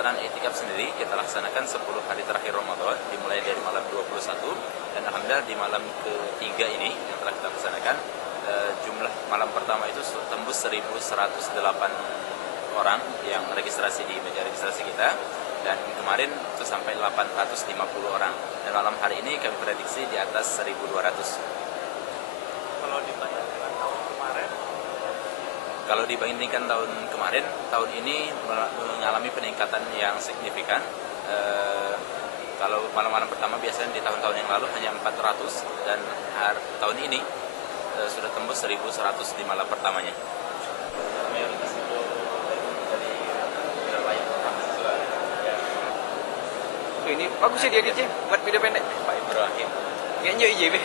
pelaksanaan i'tikaf sendiri kita laksanakan 10 hari terakhir Ramadan, dimulai dari malam 21, dan alhamdulillah di malam ketiga ini yang telah kita laksanakan, jumlah malam pertama itu tembus 1.108 orang yang registrasi di meja registrasi kita, dan kemarin itu sampai 850 orang, dan malam hari ini kami prediksi di atas 1.200. Kalau dibandingkan tahun kemarin, tahun ini mengalami peningkatan yang signifikan. Kalau malam-malam pertama biasanya di tahun-tahun yang lalu hanya 400, dan tahun ini sudah tembus 1.100 di malam pertamanya. Mayoritas itu dari wilayah mahasiswa. Ini bagus ya dia buat video pendek. Pak Ibrahim. Kayaknya IJB.